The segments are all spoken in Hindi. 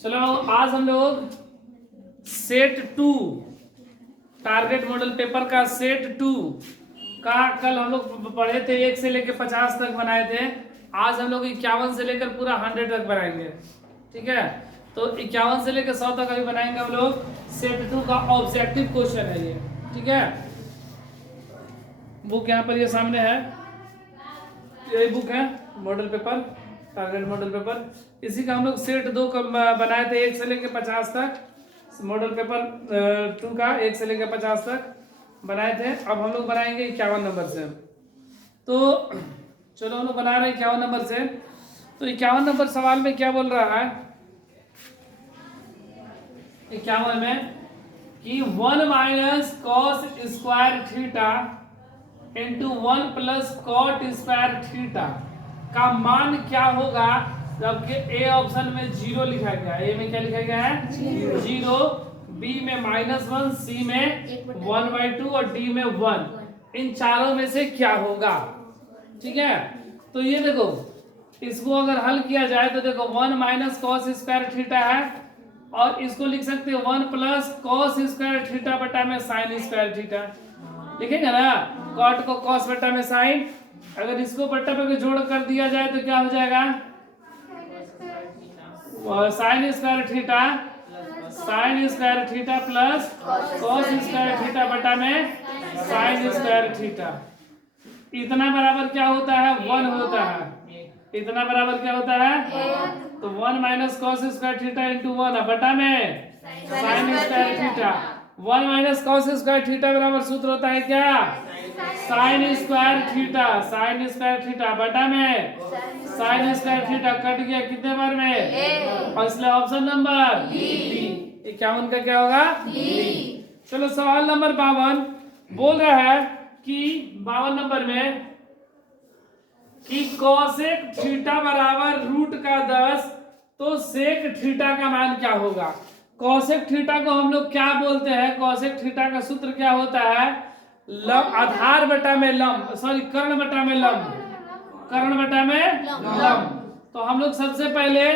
चलो आज हम लोग सेट 2 टारगेट मॉडल पेपर का सेट 2 का कल हम लोग पढ़े थे 1 से लेकर 50 तक बनाए थे। आज हम लोग 51 से लेकर पूरा 100 तक बनाएंगे। ठीक है, तो 51 से लेकर 100 तक अभी बनाएंगे हम लोग। सेट 2 का ऑब्जेक्टिव क्वेश्चन है ये। ठीक है, बुक यहाँ पर ये सामने है, यही बुक है model paper, target model paper. इसी का हम लोग सेट 2 बनाए थे 1 से लेकर 50 तक। मॉडल पेपर 2 का 1 से लेकर 50 तक बनाए थे। अब हम लोग बनाएंगे 51 नंबर से। तो चलो हम लोग बना रहे हैं 51 नंबर से। तो 51 नंबर सवाल में क्या बोल रहा है 51 में कि 1 minus cos square theta into 1 plus cot square theta का मान क्या होगा जबकि ए ऑप्शन में 0 लिखा गया है। ए में क्या लिखा गया है 0, बी में -1, सी में 1/2 और डी में 1। इन चारों में से क्या होगा। ठीक है, तो ये देखो, इसको अगर हल किया जाए तो देखो 1 माइनस कॉस स्क्वायर थीटा है और इसको लिख सकते हैं 1 प्लस कॉस स्क्वायर थीटा बटा में साइन स्क्वायर थीटा। लिखेंगे ना, कॉट को कॉस बटा में साइन, अगर इसको बट्टा पे जोड़ कर दिया जाए तो क्या हो जाएगा sign square theta plus cos square theta बटा में साइन स्क्वायर थीटा। इतना बराबर क्या होता है 1 होता है। इतना बराबर क्या होता है तो 1 minus cos square theta into 1 बटा में sign square theta. 1 minus cos square theta बराबर सूत्र होता है क्या साइन स्क्वायर थीटा बटा में साइन स्क्वायर थीटा। कट गया कितने बार में और इसलिए ऑप्शन नंबर डी। 51 का क्या होगा डी। चलो सवाल नंबर 52 बोल रहा है कि 52 नंबर में कि कोसेक थीटा बराबर रूट का 10 तो सेक थीटा का मान क्या होगा। कोसेक थीटा को हम लोग क्या बोलते हैं, कोसेक थीटा का सूत्र क्या होता है आधार बटा में लंब, सॉरी कर्ण बटा में लंब, कर्ण बटा में लंब। तो हम लोग सबसे पहले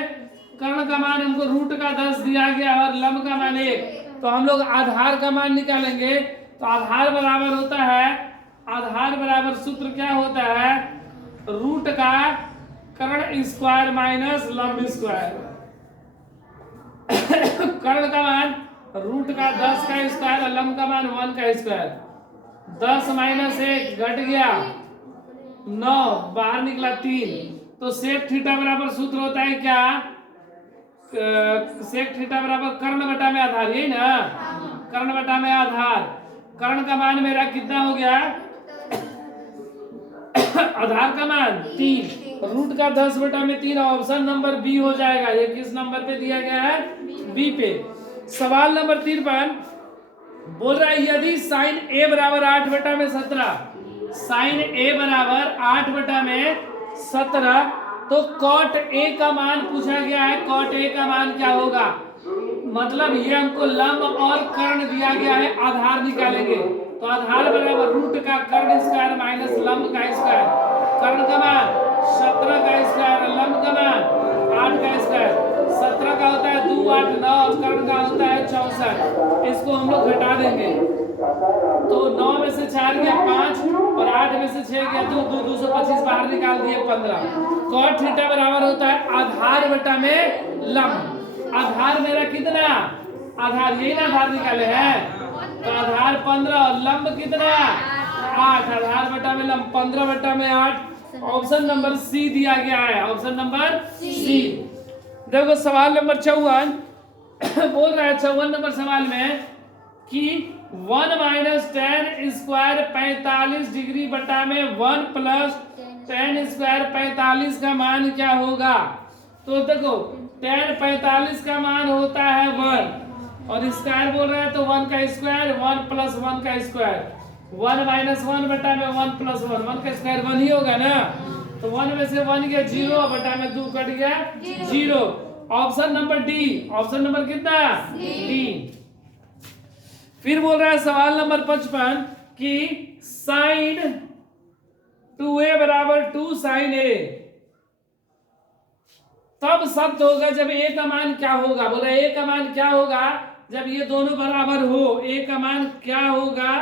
कर्ण का मान हमको रूट का 10 दिया गया और लंब का मान 1, तो हम लोग आधार का मान निकालेंगे। तो आधार बराबर होता है, आधार बराबर सूत्र क्या होता है रूट का कर्ण स्क्वायर माइनस लंब स्क्वायर। कर्ण का मान रूट का 10 का स्क्वायर और लंब का मान 1 का स्क्वायर। 10 माइनस 1 घट गया 9, बाहर निकला 3। तो सेक थीटा बराबर सूत्र होता है क्या सेक थीटा बराबर कर्ण बटा में आधार, यही ना कर्ण बटा में आधार। कर्ण का मान मेरा कितना हो गया आधार का मान 3, रूट का 10 बटा में 3, ऑप्शन नंबर बी हो जाएगा। ये किस नंबर पे दिया गया है बी पे। सवाल नंबर 53 बोल रहा है यदि साइन ए बराबर 8 बटा में 17, साइन ए बराबर 8 बटा में 17 तो कॉट ए का मान पूछा गया है। कॉट ए का मान क्या होगा, मतलब ये हमको लंब और कर्ण दिया गया है, आधार निकालेंगे। तो आधार बराबर रूट का कर्ण स्क्वायर माइनस लंब का स्क्वायर। कर्ण का मान 17 का स्क्वायर, लंब का मान 8 का स्क्वायर। 17 का होता है 2, 8, 9 और कर्ण का होता है 64। इसको हम लोग घटा देंगे तो 9 में से 4 गया 5 और 8 में से 6 गया 2, 225 बाहर निकाल दिए 15। कॉट थीटा बराबर होता है आधार बटा में लंब। आधार मेरा कितना आधार, यही ना आधार निकाले हैं, तो आधार 15 और लंब कितना 8। आधार बटा में लंब 15 बटा में 8, ऑप्शन नंबर सी दिया गया है, ऑप्शन नंबर सी। देखो सवाल नंबर 54 बोल रहा है 54 नंबर सवाल में कि 1 माइनस टेन स्क्वायर 45 डिग्री बटा में 1 प्लस टेन स्क्वायर 45 का मान क्या होगा। तो देखो टेन 45 का मान होता है 1 और स्क्वायर बोल रहा है तो 1 का स्क्वायर 1 प्लस 1 का स्क्वायर। 1 माइनस 1 बटा में 1 प्लस 1, 1 का स्क्वायर 1 ही होगा ना। तो 1 में से 1 गया 0 बटा में 2 कट गया 0, option number D. Option number कितना डी। फिर बोल रहा है सवाल नंबर 55 कि साइन 2a बराबर 2 साइन a तब शब्द होगा जब ए का मान क्या होगा, बोला ए का मान क्या होगा जब ये दोनों बराबर हो। ए का मान क्या होगा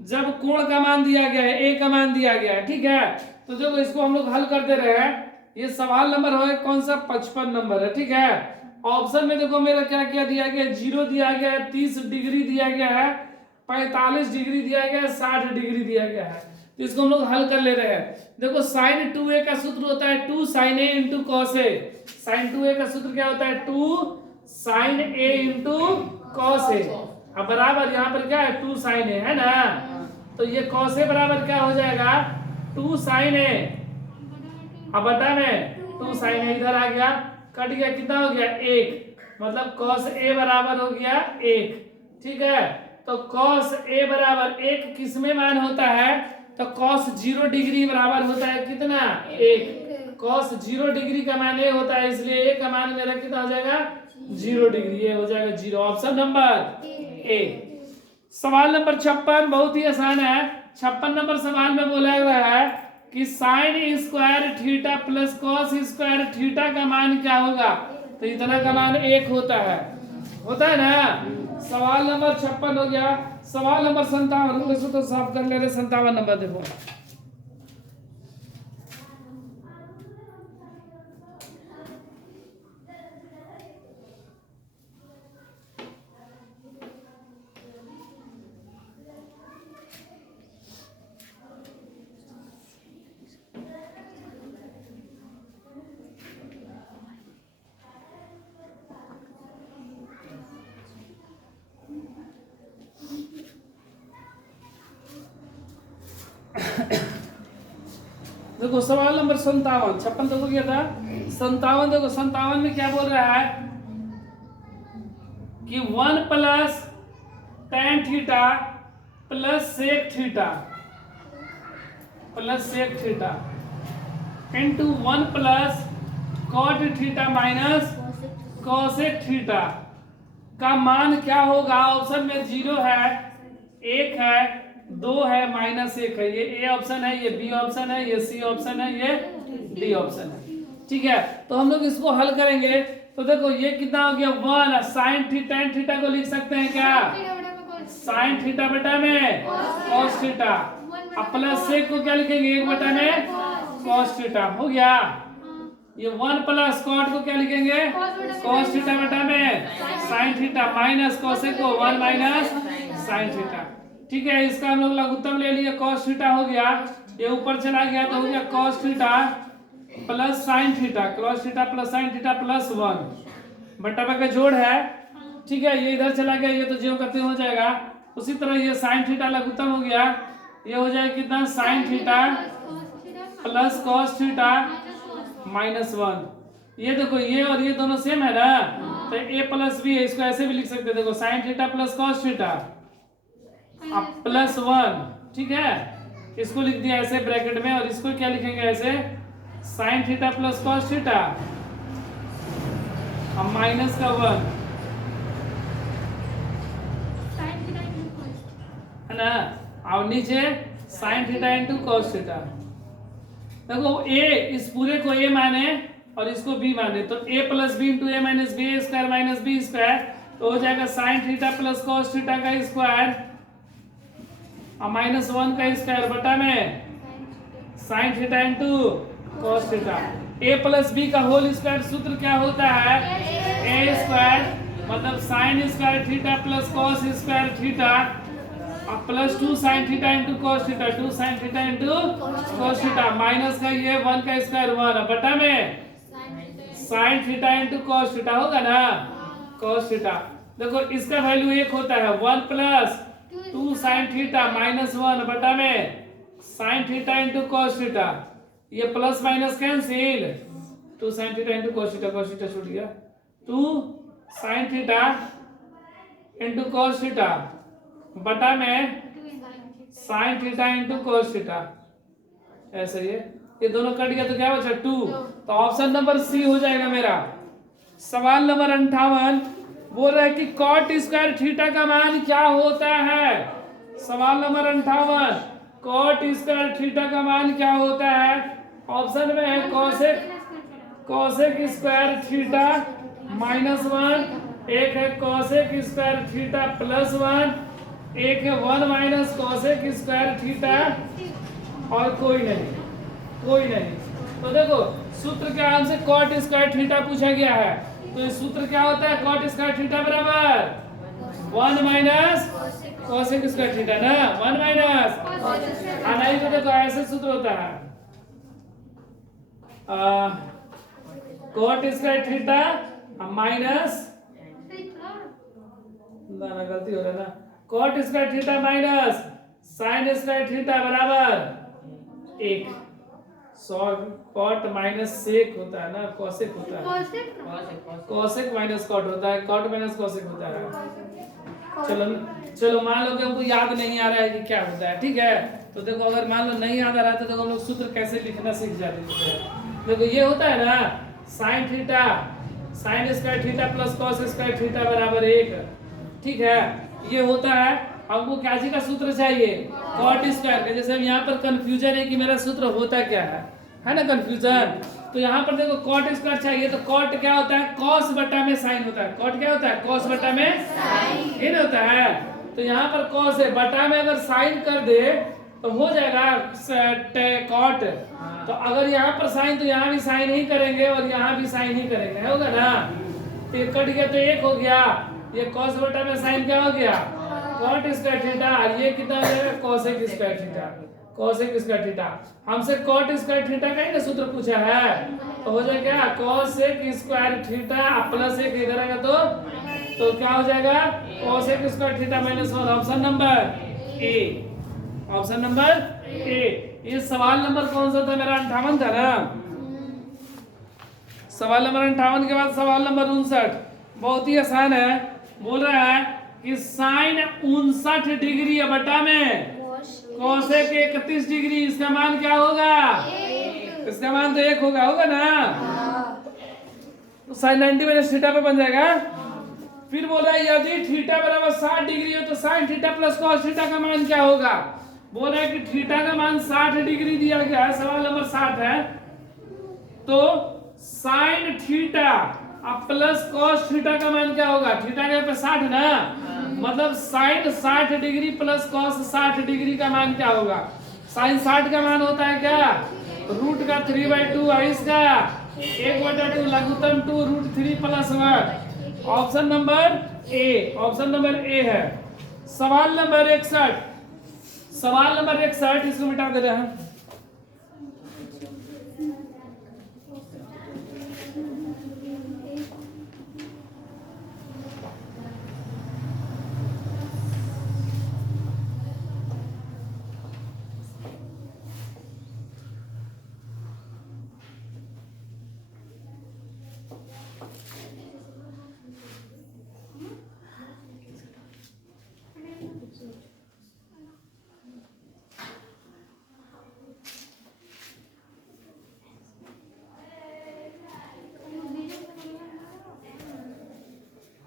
जब कोण का मान दिया गया है, ए का मान दिया गया है, ठीक है। तो देखो इसको हम लोग हल कर दे रहे हैं। ये सवाल नंबर है कौन सा, 55 नंबर है, ठीक है। ऑप्शन में देखो मेरा क्या क्या दिया गया, 0 दिया गया है, 30 डिग्री दिया गया है, 45 डिग्री दिया गया है, 60 डिग्री दिया गया है। तो इसको हम लोग हल कर ले रहे हैं। देखो साइन 2a का सूत्र होता है 2 sin a into cos a. Sine 2a का सूत्र क्या होता है 2 sin a into cos a. अब बराबर यहाँ पर क्या है 2 sin a है ना, तो ये cos a बराबर क्या हो जाएगा 2 sin a, अब बटा में 2 sin a इधर आ गया, कट गया, कितना हो गया 1, मतलब cos a बराबर हो गया 1, ठीक है। तो cos a बराबर 1 किस में मान होता है, तो cos 0 डिग्री बराबर होता है कितना 1, cos 0 डिग्री का मान ए होता है, इसलिए ए का मान मेरा कितना हो जाएगा 0 डिग्री, ये हो जाएगा 0, ऑप्शन नंबर ए। सवाल नंबर 56 बहुत ही आसान है। 56 नंबर सवाल में बोला गया है कि sign square theta plus cos square theta का मान क्या होगा, तो इतना का मान 1 होता है ना। सवाल नंबर 56 हो गया। सवाल नंबर 57 तो साफ कर ले रहे, 57 नंबर देखो। देखो सवाल नंबर 57, 56 तो हो गया था, 57 देखो 57 में क्या बोल रहा है कि 1 plus tan theta plus sec theta into 1 plus cot theta minus cosec theta का मान क्या होगा। ऑप्शन में 0 है, 1 है, 2 है, -1 है। ये ए ऑप्शन है, ये बी ऑप्शन है, ये सी ऑप्शन है, ये डी ऑप्शन है, ठीक है। तो हम लोग इसको हल करेंगे। तो देखो ये कितना हो गया 1 साइन थीटा, tan थीटा को लिख सकते हैं क्या साइन थीटा बटा में कॉस थीटा, अब प्लस सेक को क्या लिखेंगे 1 बटा में कॉस थीटा, हो गया। ये 1 प्लस कॉट को क्या लिखेंगे कॉस थीटा बटा में साइन थीटा, माइनस कॉसेक को 1 माइनस साइन थीटा, ठीक है। इसका हम लोग लघुत्तम ले लिए, cos थीटा हो गया, ये ऊपर चला गया तो हो गया cos theta plus sin theta, cos theta plus sin theta plus 1 बटा का जोड़ है, ठीक है। ये इधर चला गया, ये तो ज्यों करते हो जाएगा। उसी तरह ये sin थीटा लघुत्तम हो गया, ये हो जाएगा कितना sin theta plus cos theta minus 1। ये देखो ये और ये दोनों सेम है ना, तो a प्लस b है, इसको ऐसे भी लिख सकते हैं। देखो sin theta plus cos theta अब प्लस 1, ठीक है। इसको लिख दिया ऐसे ब्रैकेट में, और इसको क्या लिखेंगे ऐसे sign theta plus cos theta अब माइनस का 1 है ना, और नीचे sign theta into cos theta. देखो ए इस पूरे को ए माने और इसको बी माने, तो a plus b into a minus b square minus b square, तो हो जाएगा sine theta plus cos theta का स्क्वायर और माइनस 1 का स्क्वायर बटा में sine theta into cos theta. A plus b का होल स्क्वायर सूत्र क्या होता है ए स्क्वायर, मतलब sine square theta plus cos square theta और plus 2 sine theta into cos theta, 2 sine theta into cos theta, minus का ये 1 का स्क्वायर 1 बटा में sine theta into cos theta होगा ना कॉस थीटा। देखो इसका वैल्यू 1 होता है, 1 प्लस 2 साइन थीटा माइनस 1 बटा में sine theta into cos theta, ये plus minus cancel, 2 sine theta into cos theta छूट गया, 2 sine theta into cos theta बटा में sine theta into cos theta, ऐसे ये दोनों कट गया तो क्या बचा 2, तो ऑप्शन नंबर सी हो जाएगा मेरा। सवाल नंबर 58 बोल रहा है कि कॉट स्क्वायर थीटा का मान क्या होता है। सवाल नंबर 58 कॉट स्क्वायर थीटा का मान क्या होता है। ऑप्शन में है कॉसेक, कॉसेक स्क्वायर थीटा -1, एक है कॉसेक स्क्वायर थीटा +1, एक है 1 माइनस कॉसेक स्क्वायर थीटा, और कोई नहीं। तो देखो सूत्र के नाम से कॉट स्क्वायर थीटा पूछा गया है, तो ये सूत्र क्या होता है? कॉट स्क्वायर थीटा बराबर 1 माइनस कॉसेक स्क्वायर थीटा ना, 1 माइनस, नहीं तो देखो ऐसे सूत्र होता है कॉट स्क्वायर थीटा माइनस, ना गलती हो रहा है ना, cot square theta minus sine square theta बराबर 1। कॉट माइनस सेक होता है ना, कॉसेक होता है, कॉसेक माइनस कॉट होता है, कॉट माइनस कॉसेक होता है। चलो मान लो कि हमको याद नहीं आ रहा है कि क्या होता है, ठीक है? तो देखो अगर मान लो नहीं याद आ रहा है तो हम लोग सूत्र कैसे लिखना सीख जाते हैं। देखो ये होता है ना sine theta, sign square theta plus cos square theta बराबर 1, ठीक है? ये होता है। हमको क्या चीज का सूत्र चाहिए? कॉट स्क्वायर का। जैसे हम यहाँ पर कंफ्यूजन है कि मेरा सूत्र होता क्या है ना कंफ्यूजन। तो यहाँ पर देखो कॉट स्क्वायर चाहिए, तो कॉट क्या होता है? कॉस बटा में साइन होता है। कॉट क्या होता है? कॉस बटा में साइन होता है। तो यहाँ पर कॉस है, बटा में अगर साइन कर दे तो हो जाएगा कॉट। तो अगर यहाँ पर साइन तो यहाँ भी साइन ही करेंगे और यहाँ भी साइन ही करेंगे, होगा ना? तो ये कट गया तो 1 हो गया, ये कॉस बटा में साइन क्या हो गया? Cot square theta. और ये कितना हो जाएगा? Cosec square theta. Cosec square theta. हमसे कॉट स्क्वायर थीटा का ही ना सूत्र पूछा है, तो हो जाएगा क्या? कॉसेक स्क्वायर थीटा प्लस 1 इधर आएगा तो क्या हो जाएगा? Cosec square theta -1। Option number A, option number A. ये सवाल नंबर कौन सा था मेरा? 58 था ना। सवाल नंबर 58 के बाद सवाल नंबर 59 बहुत ही आसान है। बोल रहा है कि साइन 59 डिग्री बटा में कोसेक 31 डिग्री, इसका मान क्या होगा? इसका मान तो 1 होगा ना? तो साइन 90 माइनस थीटा पे बन जाएगा। फिर बोल रहा है यदि थीटा बराबर 60 डिग्री हो तो sign theta plus cos theta का मान क्या होगा? बोल रहा है कि थीटा का मान 60 डिग्री दिया गया है, सवाल नंबर 60 है। तो sign theta plus cos theta का मान क्या होगा? थीटा के पे 60 ना, मतलब sine 60 degree plus cos 60 degree का मान क्या होगा? साइन 60 का मान होता है क्या? रूट का 3/2 और इसका 1/2 लघुत्तम 2 √3 + 1। Option number A, option number A है। सवाल नंबर 61, सवाल नंबर 61 इसको मिटा दे रहे हैं।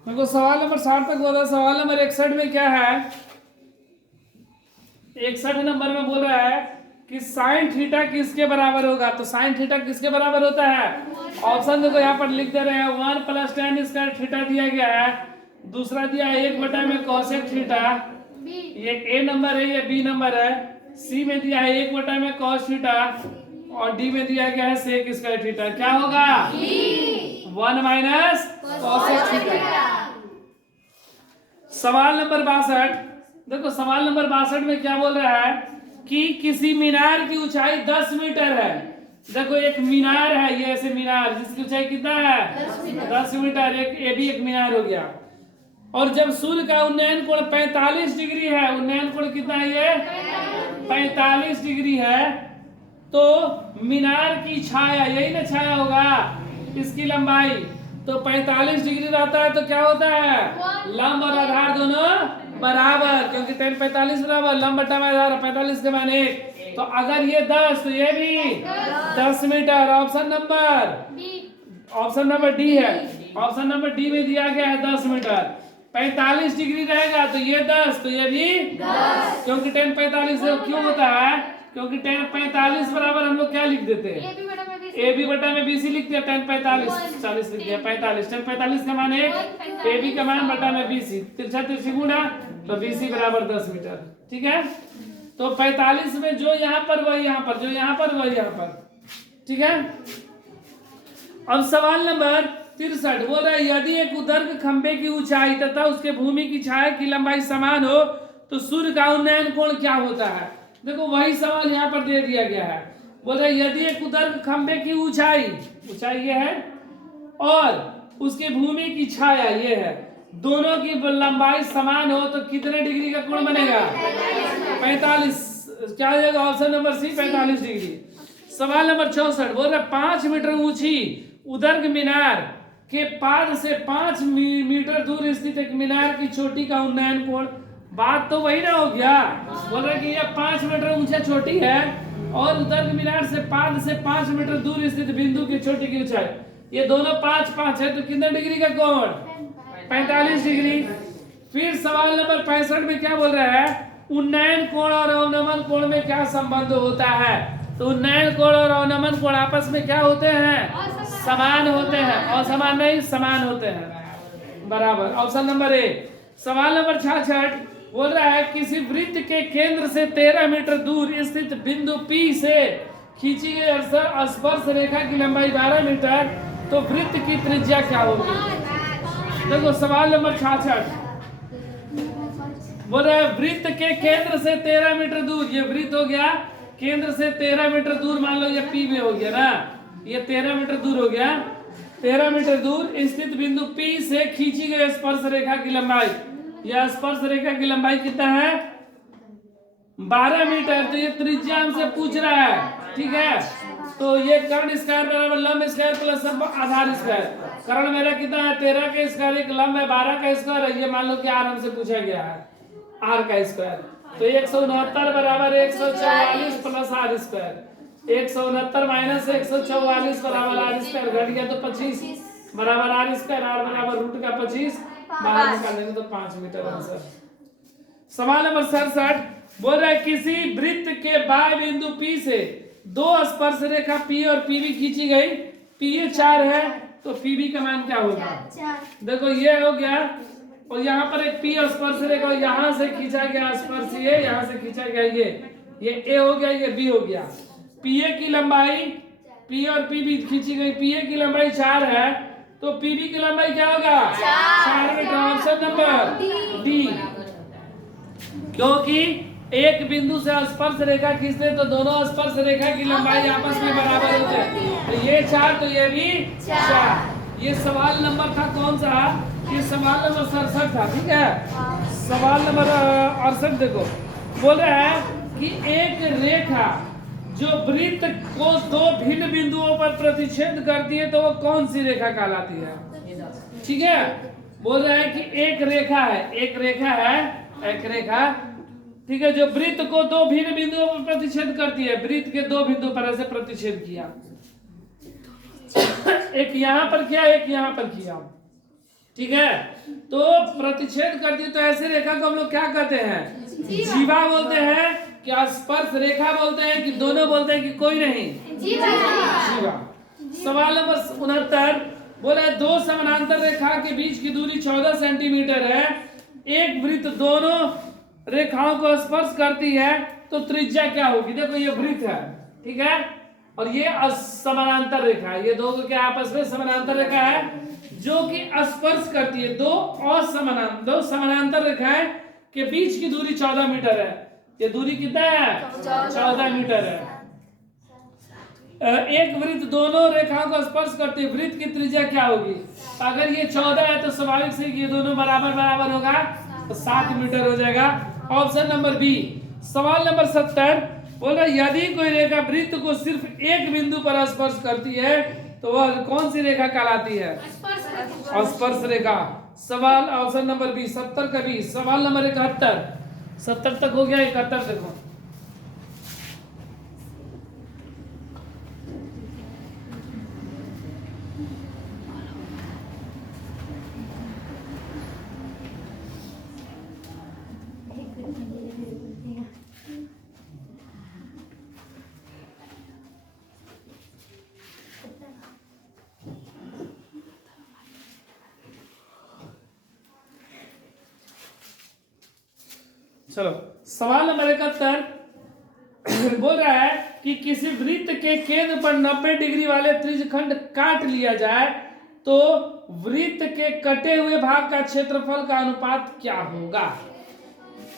देखो सवाल नंबर 60 तक बोला। सवाल नंबर 61 में क्या है? 61 नंबर में बोल रहा है कि साइन थीटा किसके बराबर होगा? तो साइन थीटा किसके बराबर होता है? ऑप्शन देखो यहाँ पर लिख दे रहे हैं। 1 + tan स्क्वायर थीटा दिया गया है, दूसरा दिया है 1 बटा में कॉसेक थीटा, ये ए नंबर है, ये बी नंबर है। सी में दिया है 1 बटा में कॉस थीटा और डी में दिया गया है सेक स्क्वायर थीटा। क्या होगा? 1 माइनस कॉसेक थीटा। सवाल नंबर 62 देखो, सवाल नंबर 62 में क्या बोल रहा है कि किसी मीनार की ऊंचाई 10 मीटर है। देखो एक मीनार है, ये ऐसे मीनार जिसकी ऊंचाई कितना है? 10 मीटर। ये भी एक मीनार हो गया। और जब सूर्य का उन्नयन कोण 45 डिग्री है, उन्नयन कोण कितना है? ये 45 डिग्री है। तो मीनार की छाया, यही ना छाया होगा, इसकी लंबाई तो 45 डिग्री रहता है। तो क्या होता है? लंब और आधार दोनों बराबर, क्योंकि tan 45 बराबर लंब बटा में आधार 45 के मान 1। तो अगर ये 10 तो ये भी 10 मीटर। ऑप्शन नंबर डी है। ऑप्शन नंबर डी में दिया गया है 10 मीटर। 45 डिग्री रहेगा तो ये 10 तो ये भी 10, क्योंकि tan 45 क्यों होता है? क्योंकि tan 45 बराबर हम लोग क्या लिख देते हैं? ए बी बटा में बी सी लिख दिया, 10 45 40 लिख दिया, 45 10 45 का मान 1, ए बी का मान बटा में बी सी, तिरछा तिरछी गुणा, तो बी सी बराबर 10 मीटर। ठीक है, तो 45 में जो यहाँ पर वही यहाँ पर, जो यहाँ पर वही यहाँ पर। ठीक है, अब सवाल नंबर 63 बोल रहा है यदि एक उदर्ग खंबे की ऊंचाई तथा उसके भूमि की छाया की लंबाई समान हो तो सूर्य का उन्नयन कोण क्या होता है। देखो वही सवाल यहाँ पर दे दिया गया है, बोल रहे यदि एक उदर्ग खंबे की ऊंचाई ये है और उसके भूमि की छाया ये है, दोनों की लंबाई समान हो तो कितने डिग्री का कोण बनेगा, 45। क्या हो जाएगा, ऑप्शन नंबर सी 45 डिग्री। सवाल नंबर 64 बोल रहे 5 मीटर ऊंची उदर्ग मीनार के पाद से 5 मीटर दूर स्थित एक मीनार की चोटी का उन्नयन कोण, बात तो वही ना हो गया। बोल रहे कि यह 5 मीटर ऊंचा चोटी है और उदर्ग मीनार से पाद से 5 मीटर दूर स्थित बिंदु की चोटी की ऊंचाई, ये दोनों 5 5 है, तो कितने डिग्री का कोण, 45 डिग्री। फिर सवाल नंबर 65 में क्या बोल रहा है, उन्नयन कोण और अवनमन कोण में क्या संबंध होता है। तो उन्नयन कोण और अवनमन कोण आपस में क्या होते हैं, समान होते हैं, और समान नहीं समान होते हैं, बराबर। Option number A. सवाल नंबर 66 बोल रहा है किसी वृत्त के केंद्र से 13 मीटर दूर स्थित बिंदु P से खींची गई स्पर्श रेखा की लंबाई 12 मीटर, तो वृत्त की त्रिज्या क्या होगी। देखो सवाल नंबर 66 बोल रहा है वृत्त के केंद्र से 13 मीटर दूर, ये वृत्त हो गया, केंद्र से 13 मीटर दूर, मान लो ये P में हो गया ना, ये 13 मीटर दूर हो गया, 13 मीटर दूर स्थित बिंदु P से खींची गई स्पर्श रेखा की लंबाई, यह स्पर्श रेखा की लंबाई कितना है, 12 मीटर। तो ये त्रिज्या हमसे पूछ रहा है, ठीक है, तो ये कर्ण स्क्वायर बराबर लंब स्क्वायर प्लस आधार स्क्वायर, कर्ण मेरा कितना है 13 का स्क्वायर, एक लंब है 12 का स्क्वायर है, ये मान लो कि आर हमसे पूछा गया है, आर का स्क्वायर, तो 169 बराबर 144 प्लस आर स्क्वायर, 169 माइनस 144 बराबर आर स्क्वायर, घट गया तो 25 बराबर आर स्क्वायर, आर बराबर रूट का 25, बाहर निकालेंगे तो 5 मीटर आंसर। सवाल नंबर 67 बोल रहा है किसी वृत्त के बाह्य बिंदु P से दो स्पर्श रेखा P और PB खींची गई, PA 4 है तो PB का मान क्या होगा। देखो ये हो गया, और यहाँ पर एक P स्पर्श रेखा, यहाँ से खींचा गया स्पर्श ये, यहाँ से खींचा गया ये A हो गया, ये B हो गया। PA की लंबाई, P और PB खींची गई, PA की लंबाई 4 है तो PB की लंबाई क्या होगा, 4 मीटर। ऑप्शन नंबर डी, क्योंकि एक बिंदु से स्पर्श रेखा खींचते तो दोनों स्पर्श रेखा की लंबाई आपस में बराबर होते हैं, तो ये 4 तो ये भी 4। ये सवाल नंबर था कौन सा, ये सवाल नंबर 67 था, ठीक है। सवाल नंबर 68 देखो, बोल रहा है कि एक रेखा जो वृत्त को दो भिन्न बिंदुओं पर प्रतिच्छेद करती है तो वो कौन सी रेखा कहलाती है, ठीक है। बोल रहा है कि एक रेखा है, एक रेखा, ठीक है, जो वृत्त को दो भिन्न बिंदुओं पर प्रतिच्छेद करती है, वृत्त के दो बिंदु पर ऐसे प्रतिच्छेद किया, एक यहाँ पर किया, एक यहाँ पर किया, ठीक है, तो प्रतिच्छेद करती है, तो ऐसे रेखा को हम लोग क्या कहते हैं, जीवा बोलते हैं, क्या स्पर्श रेखा बोलते हैं, कि दोनों बोलते हैं, कि कोई नहीं, जीवा। सवाल नंबर 69 बोला दो समानांतर रेखा के बीच की दूरी 14 सेंटीमीटर है, एक वृत्त दोनों रेखाओं को स्पर्श करती है तो त्रिज्या क्या होगी। देखो ये वृत्त है, ठीक है, और ये समानांतर रेखा है, ये दो क्या आपस में समानांतर रेखा है जो कि स्पर्श करती है, दो समानांतर रेखाएं के बीच की दूरी 14 मीटर है। ये दूरी कितना है, 14 मीटर है। एक वृत्त दोनों रेखाओं को स्पर्श करती है, वृत्त की त्रिज्या क्या होगी। अगर ये 14 है तो स्वाभाविक से ये दोनों बराबर होगा, तो 7 मीटर हो जाएगा। Option number B. सवाल नंबर 70 बोल रहा है यदि कोई रेखा वृत्त को सिर्फ एक बिंदु पर स्पर्श करती है तो वह कौन सी रेखा कहलाती है, स्पर्श रेखा। सवाल ऑप्शन नंबर बी 70 का बी। सवाल नंबर 71, 70 तक हो गया, 71 देखो। चलो सवाल नंबर 71 बोल रहा है कि किसी वृत्त के केंद्र पर 90 डिग्री वाले त्रिज्यखंड काट लिया जाए तो वृत्त के कटे हुए भाग का क्षेत्रफल का अनुपात क्या होगा।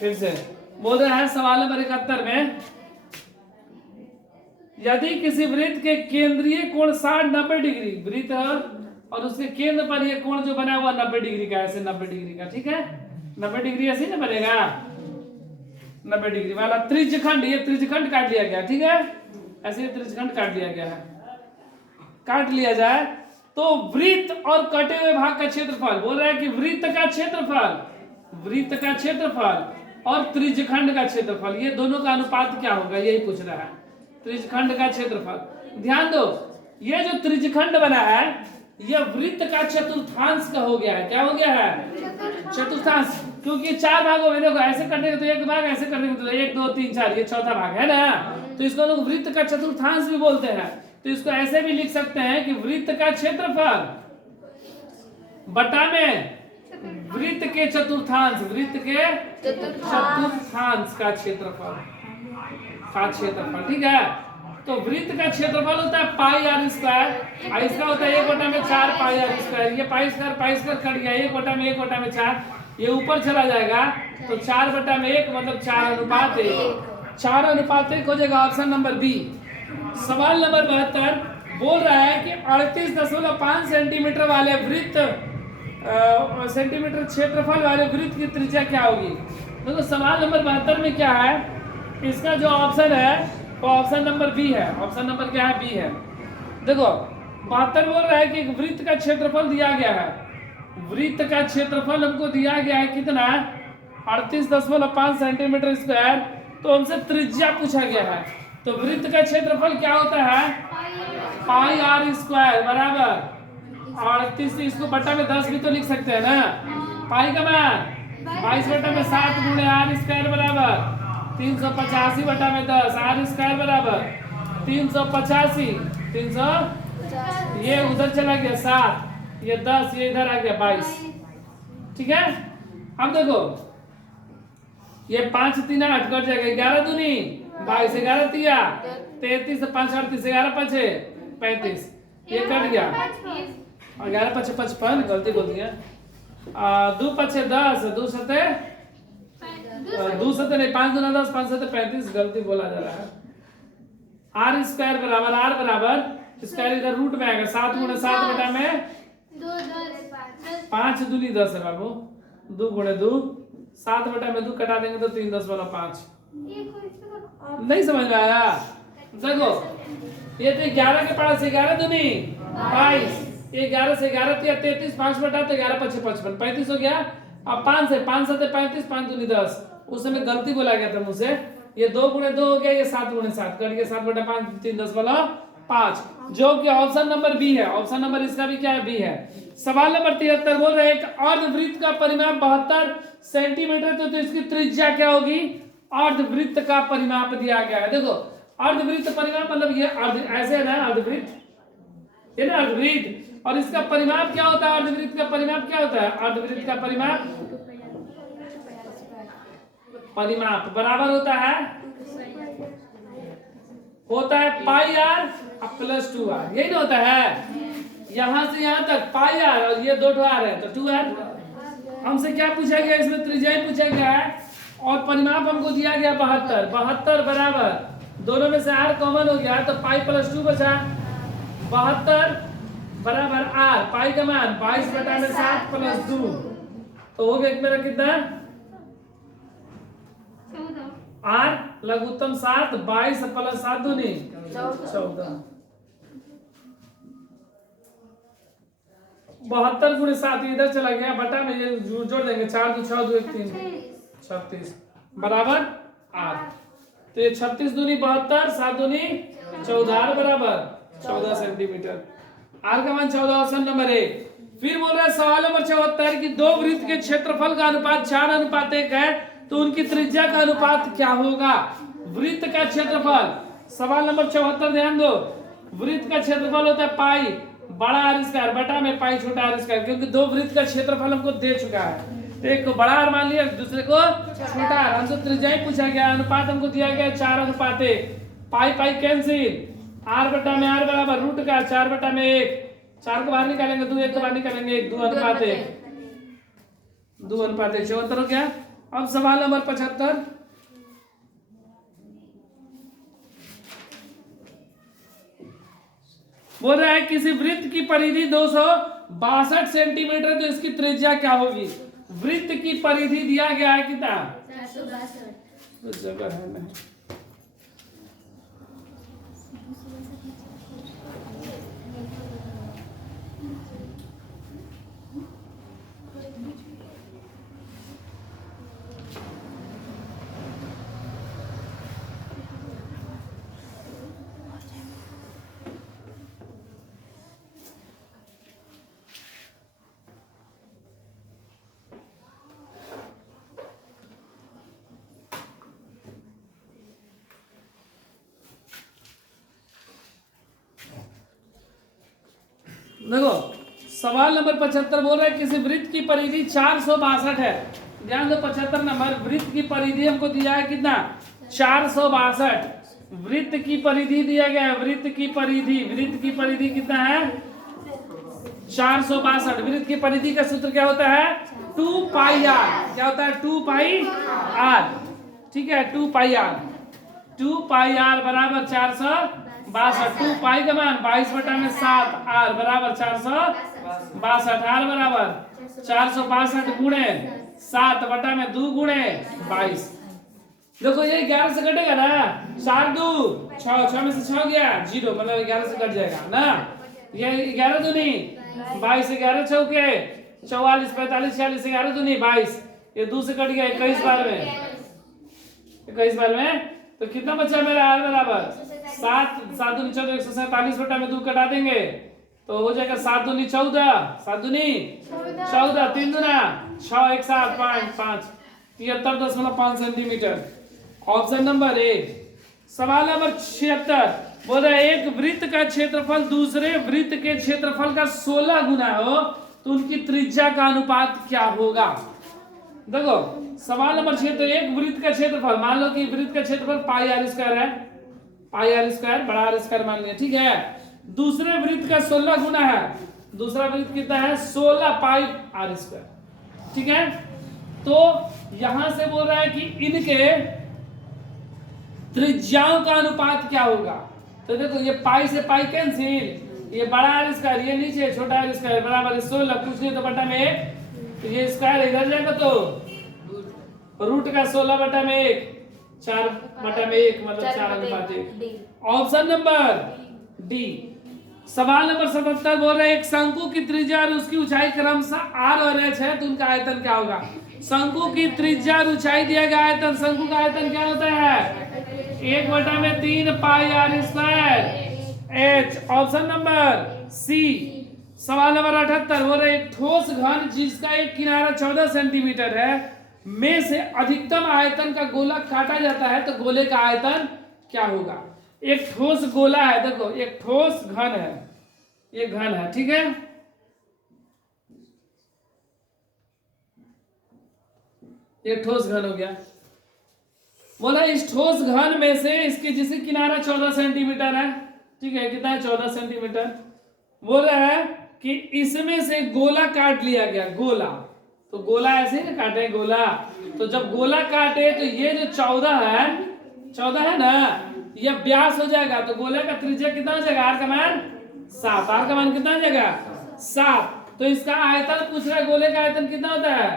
फिर से बोल रहा है सवाल नंबर 71 में, यदि किसी वृत्त के केंद्रीय कोण 60-90 डिग्री वृत्त और उसके केंद्र पर ये कोण जो बना हुआ 90 डिग्री का, ऐसे 90 डिग्री का, ठीक है 90 डिग्री ऐसे ना बनेगा, 90 डिग्री वाला त्रिज्यखंड, ये त्रिज्यखंड काट लिया गया, ठीक है ऐसे ये त्रिज्यखंड काट लिया गया है, काट लिया जाए तो वृत्त और कटे हुए भाग का क्षेत्रफल, बोल रहा है कि वृत्त का क्षेत्रफल और त्रिज्यखंड का क्षेत्रफल, ये दोनों का अनुपात क्या होगा, यही पूछ रहा है। त्रिज्यखंड का क्षेत्रफल, ध्यान दो ये जो त्रिज्यखंड बना है ये वृत्त का चतुर्थांश का हो गया है, क्या हो गया है चतुर्थांश, क्योंकि 4 भागों में देखो ऐसे करने तो एक भाग, ऐसे करने तो 1 2 3 4, ये चौथा भाग है ना, तो इसको लोग वृत्त का चतुर्थांश भी बोलते हैं। तो इसको ऐसे भी लिख सकते हैं कि वृत्त का क्षेत्रफल बटा में वृत्त के चतुर्थांश, वृत्त के चतुर्थांश का क्षेत्रफल, ठीक है। तो वृत्त का क्षेत्रफल होता है पाई आर स्क्वायर, और इसका होता है 1/4 पाई आर स्क्वायर, ये पाई स्क्वायर कट गया, 1/4, ये ऊपर चला जाएगा तो 4/1 मतलब 4:1, 4:1 हो जाएगा ऑप्शन नंबर बी। सवाल नंबर 72 बोल रहा है कि 38.5 सेंटीमीटर वाले वृत्त सेंटीमीटर क्षेत्रफल वाले वृत्त की त्रिज्या क्या होगी। तो सवाल नंबर 72 में क्या है, इसका जो ऑप्शन है वो ऑप्शन नंबर बी है। ऑप्शन नंबर क्या है, बी है। देखो 72 बोल रहा है कि एक वृत्त का क्षेत्रफल दिया गया है, वृत्त का क्षेत्रफल हमको दिया गया है कितना, 38.5 सेंटीमीटर स्क्वायर, तो हमसे त्रिज्या पूछा गया है। तो वृत्त का क्षेत्रफल क्या होता है पाई आर स्क्वायर बराबर 38, इसको बटा में 10 भी तो लिख सकते हैं ना, पाई का मान 22/7 गुणे आर स्क्वायर बराबर 385/10, आर स्क्वायर बराबर 385, 300 ये उधर चला गया 7, ये 10, ये इधर आ गया 22, ठीक है। अब देखो ये 5 3 8 कट जाएगा, 11 दूनी 22, 11 तिया 33, 5 38, 11 5 35, ये कट गया, 11 5 55, गलती बोल दिया, 2 5 10, 2 सते नहीं, 5 दूना 10, 5 सते 35, गलती बोला जा रहा है। आर स्क्वायर बराबर, आर बराबर स्क्वायर इधर रूट में आएगा, 7 गुणे 7 बटा में 5 दूनी 10 है बाबू, 2 गुणे 2, 7 बटा में 2 कटा देंगे तो 3 10 वाला 5, नहीं समझ में आया। देखो ये तो 11 के पास 11 दूनी 22, 11 से 11 तिया 33, 5 बटा तो 11 5 55, 35 हो गया। अब 5 से 5 7 35, 5 दूनी 10, उस समय गलती बोला गया था मुझसे, ये 2 गुणे 2 हो गया, ये 7 गुणे 7 कट गया, 7 बटा 5 3 10 वाला 5, जो कि ऑप्शन नंबर बी है। ऑप्शन नंबर इसका भी क्या है, बी है। सवाल नंबर 73 बोल रहे हैं एक अर्धवृत्त का परिमाप 72 सेंटीमीटर, तो इसकी त्रिज्या क्या होगी। अर्धवृत्त का परिमाप दिया गया है। देखो अर्धवृत्त परिमाप मतलब ये ऐसे है ना, अर्धवृत्त ये ना अर्धवृत्त, और इसका परिमाप क्या होता है, अर्धवृत्त का परिमाप क्या होता है, अर्धवृत्त का परिमाप बराबर होता है पाई आर प्लस 2r, यही ना होता है। यहां से यहां तक पाई आर और ये 2 आर है तो 2r। हमसे क्या पूछा गया, इसमें त्रिज्या पूछा गया है और परिमाप हमको दिया गया 72 बराबर, दोनों में से r कॉमन हो गया तो पाई प्लस 2 बचा, 72 बराबर r, पाई का मान 22/7 प्लस 2, तो हो गया मेरा कितना r लघुत्तम 7, 22 प्लस 7 दूनी 14, 72 गुणे 7 इधर चला गया, बटा में ये जोड़ देंगे 4 2 6 2 1 3 36 बराबर r, तो ये 36 दूनी 72, 7 दूनी 14 बराबर 14 सेंटीमीटर, r का मान 14, ऑप्शन नंबर ए। फिर बोल रहा है सवाल नंबर 74 कि दो वृत्त के क्षेत्रफल का अनुपात 4:1 है, तो उनकी त्रिज्या का अनुपात क्या होगा। वृत्त का क्षेत्रफल, सवाल नंबर 74 ध्यान दो, वृत्त का क्षेत्रफल होता है पाई बड़ा आर स्क्वायर बटा में पाई छोटा आर स्क्वायर, क्योंकि दो वृत्त का क्षेत्रफल हमको दे चुका है। तो एक को बड़ा आर मान लिया, दूसरे को छोटा आर। हमसे त्रिज्या ही पूछा गया, अनुपात हमको दिया गया 4:1, पाई पाई कैंसिल, आर बटा में आर बराबर रूट का 4/1, 4 को बाहर निकालेंगे 2, 1 को बाहर निकालेंगे 1, 2:1, 2:1 74 हो गया। अब सवाल नंबर 75 बोल रहा है किसी वृत्त की परिधि 262 सेंटीमीटर, तो इसकी त्रिज्या क्या होगी। वृत्त की परिधि दिया गया है कितना 462 जगह है नहीं। देखो सवाल नंबर 75 बोल रहा है किसी वृत्त की परिधि 462 है। ध्यान दो 75 नंबर, वृत्त की परिधि हमको दिया है कितना 462। वृत्त की परिधि दिया गया है, वृत्त की परिधि कितना है 462। वृत्त की परिधि का सूत्र क्या होता है 2 पाई आर। क्या होता है 2 पाई आर, ठीक है 2 पाई आर बराबर 462। 2 पाई का मान 22/7 आर बराबर 462। आर बराबर 462 गुणे 7/2 गुणे 22। देखो ये 11 से कटेगा ना, 4 2 6, 6 में से 6 गया 0, मतलब 11 से कट जाएगा ना। ये 11 दूनी 22, 11 चौके 44, 45, 46, 11 दूनी 22, ये 2 से कट गया 21 बार में। तो कितना बचा मेरा आर बराबर 7, 7 दूनी 14, 147/2 कटा देंगे तो हो जाएगा 7 दूनी 14, 7 दूनी 14, 3 दूना 6, 1 7 5 5 73.5 सेंटीमीटर। Option number A. सवाल नंबर 76 बोल रहा है एक वृत्त का क्षेत्रफल दूसरे वृत्त के क्षेत्रफल का 16 गुना हो तो उनकी त्रिज्या का अनुपात क्या होगा। देखो सवाल नंबर 6, तो एक वृत्त का क्षेत्रफल, मान लो कि वृत्त का क्षेत्रफल पाई आर स्क्वायर है, पाई आर स्क्वायर बड़ा आर स्क्वायर मान लिया, ठीक है। दूसरे वृत्त का 16 गुना है, दूसरा वृत्त कितना है 16 पाई आर स्क्वायर, ठीक है। तो यहां से बोल रहा है कि इनके त्रिज्याओं का अनुपात क्या होगा। तो देखो ये पाई से पाई कैंसिल, ये बड़ा आर स्क्वायर, ये नीचे छोटा आर स्क्वायर बराबर 16, कुछ नहीं तो बटा में 1, तो ये स्क्वायर इधर जाएगा तो रूट का 16/1, 4/1 मतलब 4:1। Option number D. सवाल नंबर 77 बोल रहे हैं एक शंकु की त्रिज्या और उसकी ऊंचाई क्रमशः आर और एच है तो उनका आयतन क्या होगा। शंकु की त्रिज्या और ऊंचाई दिया गया आयतन, शंकु का आयतन क्या होता है 1/3 pi r square h. Option number C. सवाल नंबर 78 बोल रहे एक ठोस घन जिसका एक किनारा 14 सेंटीमीटर है में से अधिकतम आयतन का गोला काटा जाता है तो गोले का आयतन क्या होगा। एक ठोस गोला है, देखो एक ठोस घन है, ये घन है, ठीक है। ये ठोस घन हो गया। बोला इस ठोस घन में से इसके जिसे किनारा 14 सेंटीमीटर है, ठीक है, कितना है 14 सेंटीमीटर। बोल रहा है कि इसमें से गोला काट लिया गया, गोला, तो गोला ऐसे ही काटे गोला, तो जब गोला काटे तो ये जो 14 है ना, ये व्यास हो जाएगा तो गोले का त्रिज्या कितना हो जाएगा, आर का मान 7, आर का मान कितना हो जाएगा 7। तो इसका आयतन पूछ रहा है, गोले का आयतन कितना होता है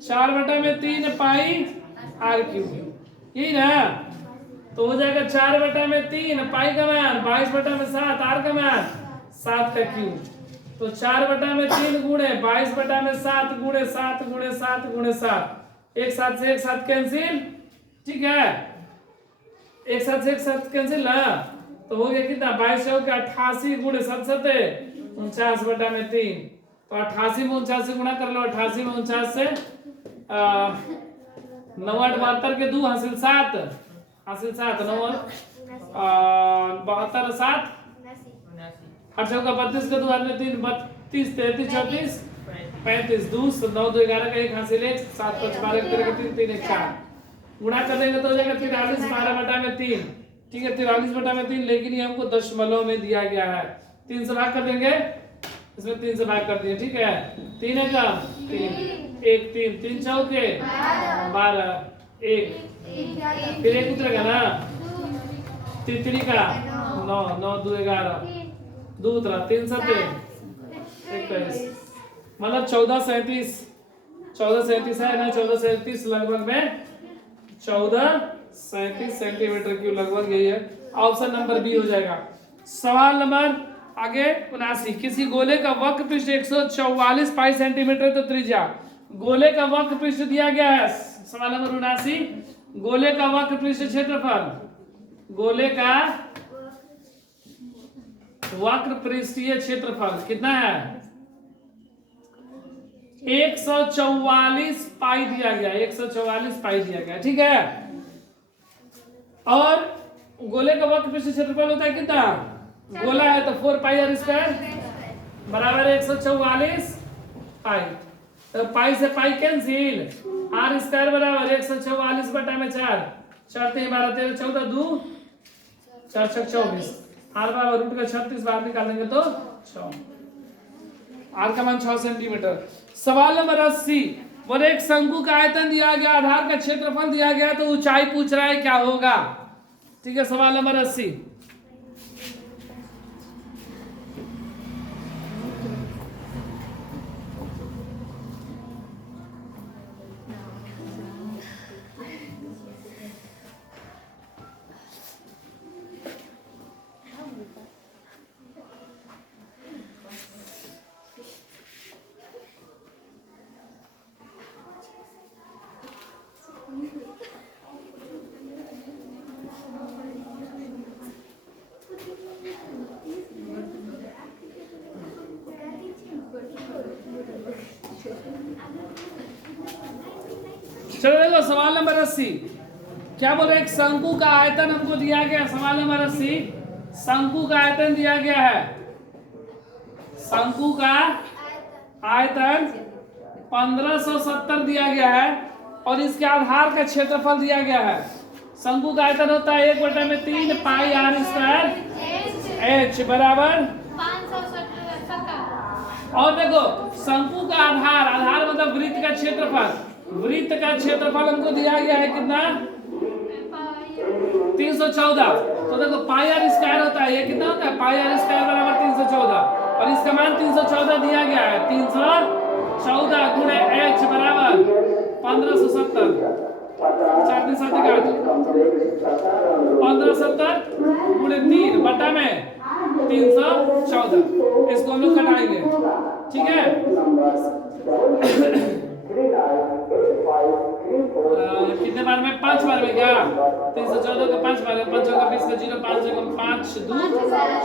4/3 पाई आर क्यूब, यही ना। तो हो जाएगा 4/3 पाई का मान 22/7, आर का मान 7 का क्यूब, तो 4/3 गुणे 22/7 गुणे 7 गुणे 7 गुणे 7, एक साथ से एक साथ कैंसिल, ठीक है, एक साथ से एक साथ कैंसिल ना, तो हो गया कितना 22 के 88 गुणे 7 7 49/3, तो 88 में 49 से गुणा कर लो, 88 में 49 से 9 8 72 के 2 हासिल 7 9 72 7 8 का 32 के 2 3 30 33 34 35 दूस 9 2 11 का 1 हासिल 1 7 5 12 13 3 3 1 4 गुणा कर देंगे तो हो जाएगा 43 12/3 ठीक है 43/3 लेकिन ये हमको दशमलव में दिया गया है 3 से भाग कर देंगे इसमें 3 से भाग कर दिए ठीक है 3 है कम 3 1 3 3 चौके 12 1 फिर एक उतरेगा ना तितरी का 9 9 2 11 2 उतरा 3 7 21 मतलब 1437 है ना 1437 लगभग में 1437 सेंटीमीटर क्यूब लगभग यही है ऑप्शन नंबर बी हो जाएगा। सवाल नंबर आगे 79 किसी गोले का वक्र पृष्ठ 144 पाई सेंटीमीटर तो त्रिज्या गोले का वक्र पृष्ठ दिया गया है। सवाल नंबर 79 गोले का वक्र पृष्ठ क्षेत्रफल गोले का वक्र पृष्ठीय क्षेत्रफल कितना है 144 पाई दिया गया 144 पाई दिया गया ठीक है। और गोले का वक्र पृष्ठ क्षेत्रफल होता है कितना गोला है तो 4 पाई आर स्क्वायर बराबर 144 पाई तो पाई से पाई कैंसिल आर स्क्वायर बराबर 144 बटा में 4 4 3 12 13 14 2 4 6 24 आर बराबर रूट का 36 बाहर निकालेंगे तो 6 आर का मान 6 सेंटीमीटर। सवाल नंबर 80 और एक शंकु का आयतन दिया गया आधार का क्षेत्रफल दिया गया तो ऊंचाई पूछ रहा है क्या होगा ठीक है। सवाल नंबर 80 चलो देखो सवाल नंबर 80 क्या बोल रहे एक शंकु का आयतन हमको दिया गया। सवाल नंबर 80 शंकु का आयतन दिया गया है शंकु का आयतन 1570 दिया गया है और इसके आधार का क्षेत्रफल दिया गया है। शंकु का आयतन होता है 1/3 पाई आर स्क्वायर एच बराबर 570। और देखो शंकु का आधार मतलब वृत्त का क्षेत्रफल वृत्त का क्षेत्रफल हमको दिया गया है कितना 314 तो देखो पाई आर स्क्वायर होता है ये कितना होता है पाई आर स्क्वायर बराबर 314 और इसका मान 314 दिया गया है 314 गुणे एच बराबर 1570 4 3 7 8 1570 गुणे 3 बटा में 314 इसको हम लोग घटाएंगे ठीक है। कितने बार में 5 बार में क्या 314 का 5 बार 5 का 20 का 0 5 जगह 5 2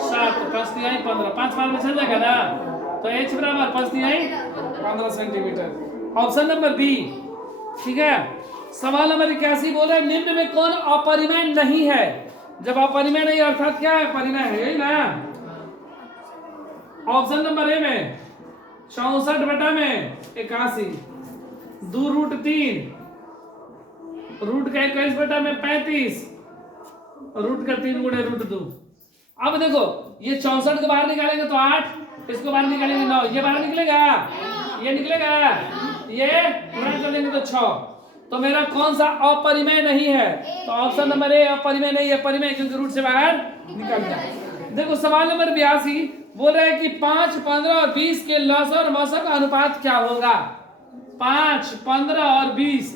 7 5 तिहाई 15 5 बार में चल जाएगा ना तो h बराबर 5 तिहाई 15 सेंटीमीटर ऑप्शन नंबर बी ठीक है। सवाल नंबर 81 बोल रहे निम्न में कौन अपरिमेय नहीं है। जब अपरिमेय नहीं अर्थात क्या है परिमेय है यही ना। ऑप्शन नंबर ए में 64 बटा में 81 2 रूट 3 रूट का 21 बटा में 35 रूट का 3 गुणे रूट 2। अब देखो ये 64 को बाहर निकालेंगे तो 8 इसको बाहर निकालेंगे 9 ये बाहर निकलेगा ये निकलेगा ये गुणा कर देंगे तो 6 तो मेरा कौन सा अपरिमेय नहीं है तो ऑप्शन नंबर ए अपरिमेय नहीं है परिमेय क्योंकि रूट से बाहर निकल जाए। देखो सवाल नंबर 82 बोल रहे हैं कि 5 15 और 20 के लसअ और मसअ का अनुपात क्या होगा। 5 15 और 20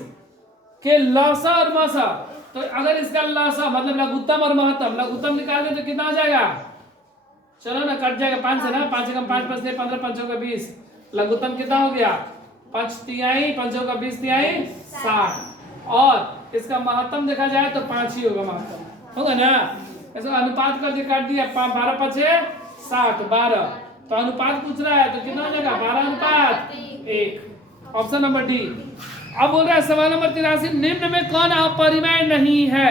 के लसअ और मसअ तो अगर इसका लसअ मतलब लघुत्तम और महत्तम लघुत्तम निकाल दे तो कितना हो जाएगा चलो ना कट जाएगा 5 से ना 5 कम 5 5 15 5 का 20 लघुत्तम कितना हो गया 5 तिहाई 5 का 20 तिहाई 60 और इसका महत्तम देखा जाए तो 5 ही होगा महत्तम होगा ना। ऐसा अनुपात करके काट दिया 12 5 60 12 तो अनुपात पूछ रहा है तो कितना हो जाएगा 12:1 ऑप्शन नंबर डी। अब बोल रहा है सवाल नंबर 83 निम्न में कौन अपरिमेय नहीं है।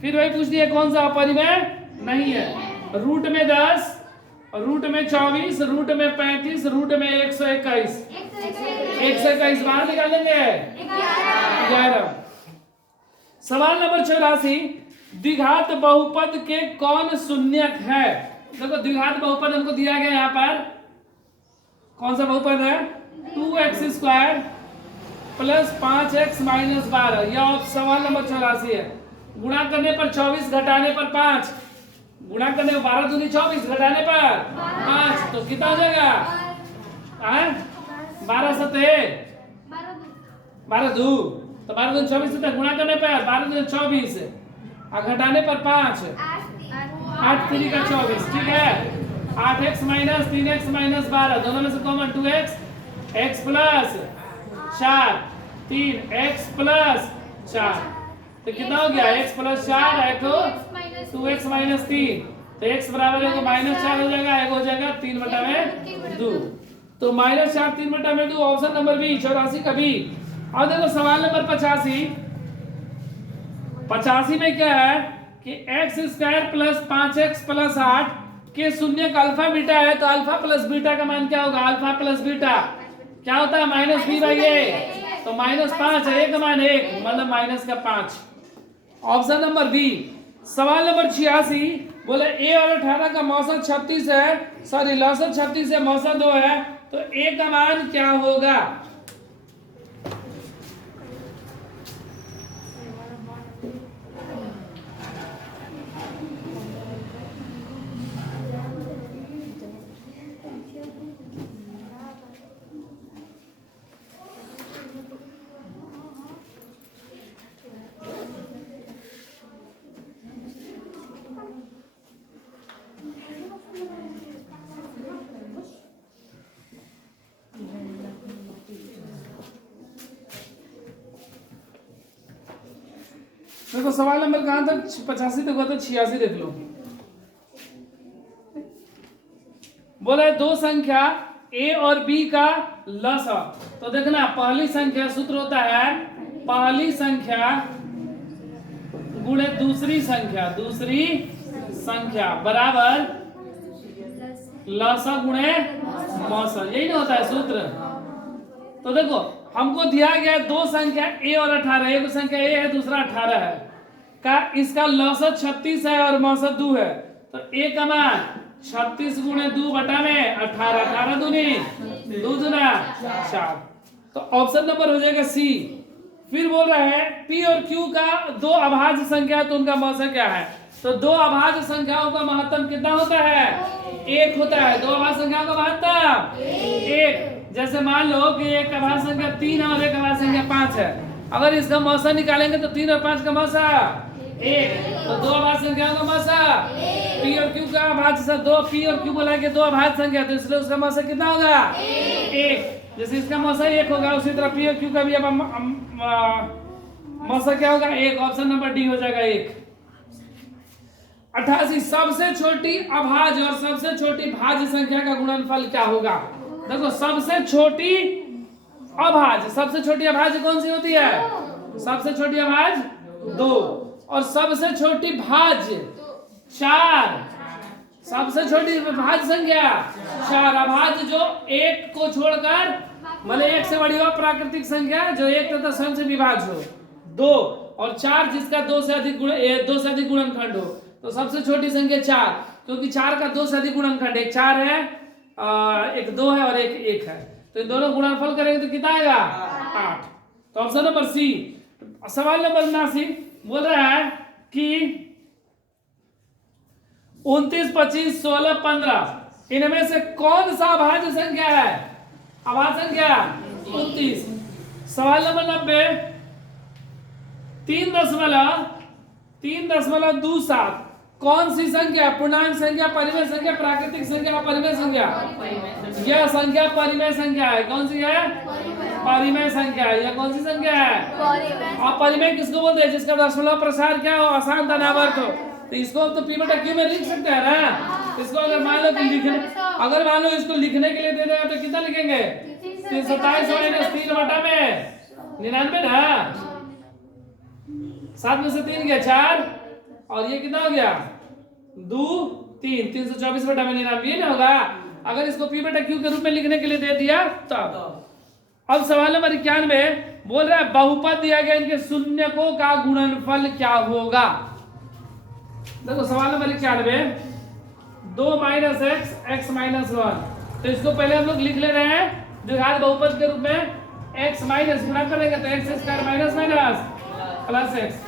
फिर वही पूछ दिया कौन सा अपरिमेय नहीं है। रूट में 10 रूट में 24, रूट में 35, रूट में 121। 121 बाहर निकालेंगे 11। सवाल नंबर 84, द्विघात बहुपद के कौन शून्यक है? देखो द्विघात बहुपद हमको दिया गया यहाँ पर, कौन सा बहुपद है? 2x² plus 5x minus 12। यह सवाल नंबर 84 है। गुणा करने पर 24, घटाने पर 5, गुणा करने पर 12 दूनी 24, घटाने पर 5, तो कितना हो जाएगा? 12 सते 12 दू, तो 12 दूनी 24 से गुणा करने पर 12 दूनी 24 और घटाने पर 5, 8 3 का 24। ठीक है, 8x माइनस 3x माइनस 12, दोनों में से common 2x, x plus 4, 3x plus 4, तो कितना हो गया? x प्लस 4 है तो 2x माइनस 3, तो x बराबर है तो -4 हो जाएगा, एक हो जाएगा 3/2। तो -4 3/2, ऑप्शन नंबर बी 84 का बी। और देखो सवाल नंबर 85। 85 में क्या है कि x² प्लस 5x प्लस 8 के शून्यक अल्फा बीटा है, तो अल्फा प्लस बीटा का मान क्या होगा? अल्फा प्लस बीटा क्या होता है? -b/a, तो -5 है, a का मान 1, मतलब -5। Option number B. सवाल नंबर 86, बोले a और 18 का मौसम 36 है, सॉरी लौसत 36 है, मौसम 2 है, तो a का मान क्या होगा? देखो सवाल नंबर कहां तक? 85 तक हुआ था, 86 देख लो। बोले दो संख्या a और b का लसा, तो देखना पहली संख्या सूत्र होता है पहली संख्या गुणे दूसरी संख्या बराबर लसा गुणे मौसा, यही ना होता है सूत्र। तो देखो हमको दिया गया दो संख्या a और 18, एक संख्या a है दूसरा 18 है, का इसका लौसत 36 है और मौसत 2 है, तो a का मान 36 गुणे 2 बटा में 18, 18 दूनी 2 दूना 4, तो ऑप्शन नंबर हो जाएगा सी। फिर बोल रहे हैं p और q का दो अभाज्य संख्या, तो उनका मौसा क्या है? तो दो अभाज्य संख्याओं का महत्तम कितना होता है? 1 होता है। दो अभाज्य संख्याओं का महत्तम 1। जैसे मान लो कि एक अभाज्य संख्या 3 है और एक अभाज्य संख्या 5 है, अगर इसका मौसा निकालेंगे तो 3 और 5 का मौसा 1, तो दो अभाज्य संख्याओं का मौसा p और q का अभाज्य, दो p और q बोला कि दो अभाज्य संख्या, तो इसलिए उसका मौसा कितना होगा? 1। जैसे इसका मौसा 1 होगा, उसी तरह p और q का भी अब मौसा क्या होगा? 1। ऑप्शन नंबर डी हो जाएगा 1। 88 सबसे छोटी अभाज्य और सबसे छोटी भाज्य संख्या का गुणनफल क्या होगा? देखो सबसे छोटी अभाज्य कौन सी होती है? सबसे छोटी अभाज्य 2, और सबसे छोटी भाज्य 4। सबसे छोटी भाज्य संख्या 4, अभाज्य जो 1 को छोड़कर, मतलब 1 से बड़ी हो प्राकृतिक संख्या जो 1 तथा स्वयं से विभाज्य हो 2, और 4 जिसका 2 से अधिक गुणनखंड हो, तो सबसे छोटी संख्या 4, क्योंकि 4 का 2 से अधिक गुणनखंड, एक 4 है, एक 2 है और एक 1 है, तो इन दोनों गुणनफल करेंगे तो कितना आएगा? 8। तो ऑप्शन नंबर सी। सवाल नंबर 79 बोल रहा है कि 29, 25, 16, 15 इनमें से कौन सा अभाज्य संख्या है? अभाज्य संख्या 29। सवाल नंबर 90 3.27 कौन सी संख्या? पूर्णांक संख्या, परिमेय संख्या, प्राकृतिक संख्या, अपरिमेय संख्या? यह संख्या परिमेय संख्या है। कौन सी है? परिमेय संख्या है। यह कौन सी संख्या है? अपरिमेय किसको बोलते हैं? जिसका दशमलव प्रसार क्या हो? आसान धनावर्त हो। तो इसको तो p बटा q में लिख सकते हैं ना। इसको अगर मान लो इसको लिखने के लिए दे देगा तो कितना लिखेंगे? 27 और 3 बटा में 99 ना, 7 में से 3 गया 4, और ये कितना हो गया 2 324/99 ये ना होगा। अगर इसको P बटा Q के रूप में लिखने के लिए दे दिया तब। अब सवाल नंबर 91 बोल रहा है बहुपद दिया गया, इनके शून्यकों का गुणनफल क्या होगा। देखो सवाल number 91, 2 minus x x minus 1, तो इसको पहले हम लोग लिख ले रहे हैं द्विघात बहुपद के रूप में। x माइनस गुणा करेंगे तो x square minus minus plus x,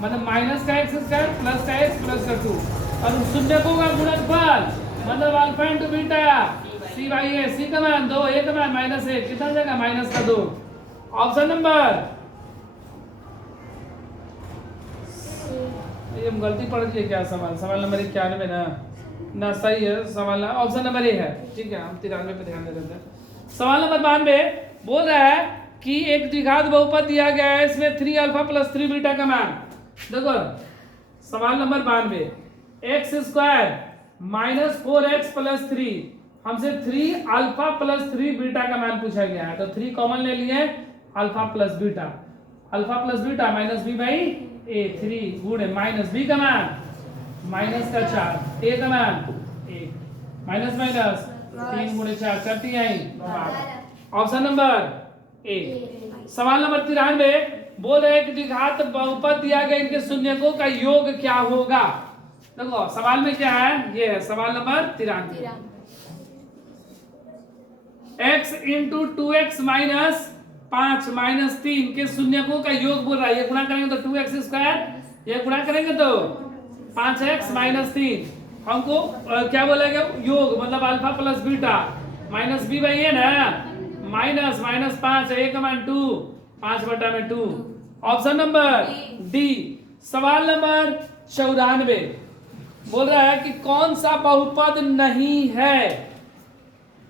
मतलब माइनस का एक्स स्क्वायर प्लस का एक्स प्लस का 2, और शून्यकों का गुणनफल मतलब alpha into beta c by a, c का मान 2, ए का मान -1, कितना जाएगा माइनस का 2। ऑप्शन नंबर, ये हम गलती पढ़ दिए क्या, सवाल नंबर 91 ना सही है सवाल, ऑप्शन नंबर ए है, ठीक है। हम 93 पे ध्यान दे देते हैं। सवाल नंबर 92 बोल रहा है कि एक द्विघात बहुपद दिया गया है, इसमें 3 अल्फा प्लस 3 बीटा का मान। देखो सवाल number 92, x square minus 4x plus 3, हमसे 3 अल्फा प्लस 3 बीटा का मान पूछा गया है, तो 3 कॉमन ले लिए, alpha plus beta minus b by a, 3 गुणे माइनस बी का मान माइनस का 4, ए का मान 1, माइनस माइनस 3 गुणे 4 करती आई। Option number A. सवाल नंबर 93 बोल रहे कि द्विघात बहुपद दिया गया, इनके शून्यकों का योग क्या होगा। देखो सवाल में क्या है, ये है सवाल number 93, x into 2x minus 5 minus 3 के शून्यकों का योग बोल रहा है। ये गुणा करेंगे तो 2x स्क्वायर, ये गुणा करेंगे तो 5x माइनस 3, हमको क्या बोलेगा योग, मतलब alpha plus beta minus b by a ना, माइनस 5, ए का मान 2, 5/2। Option number D. सवाल नंबर 94 बोल रहा है कि कौन सा बहुपद नहीं है,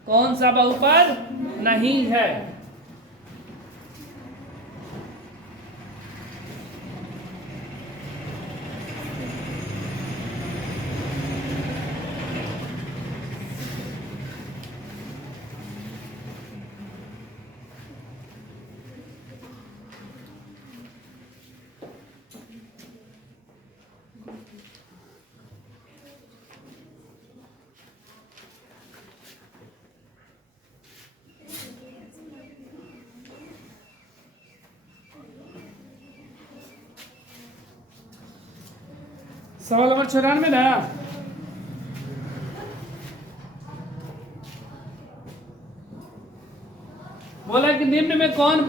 कौन सा बहुपद नहीं है। सवाल नंबर 94 ना, बोला कि निम्न में कौन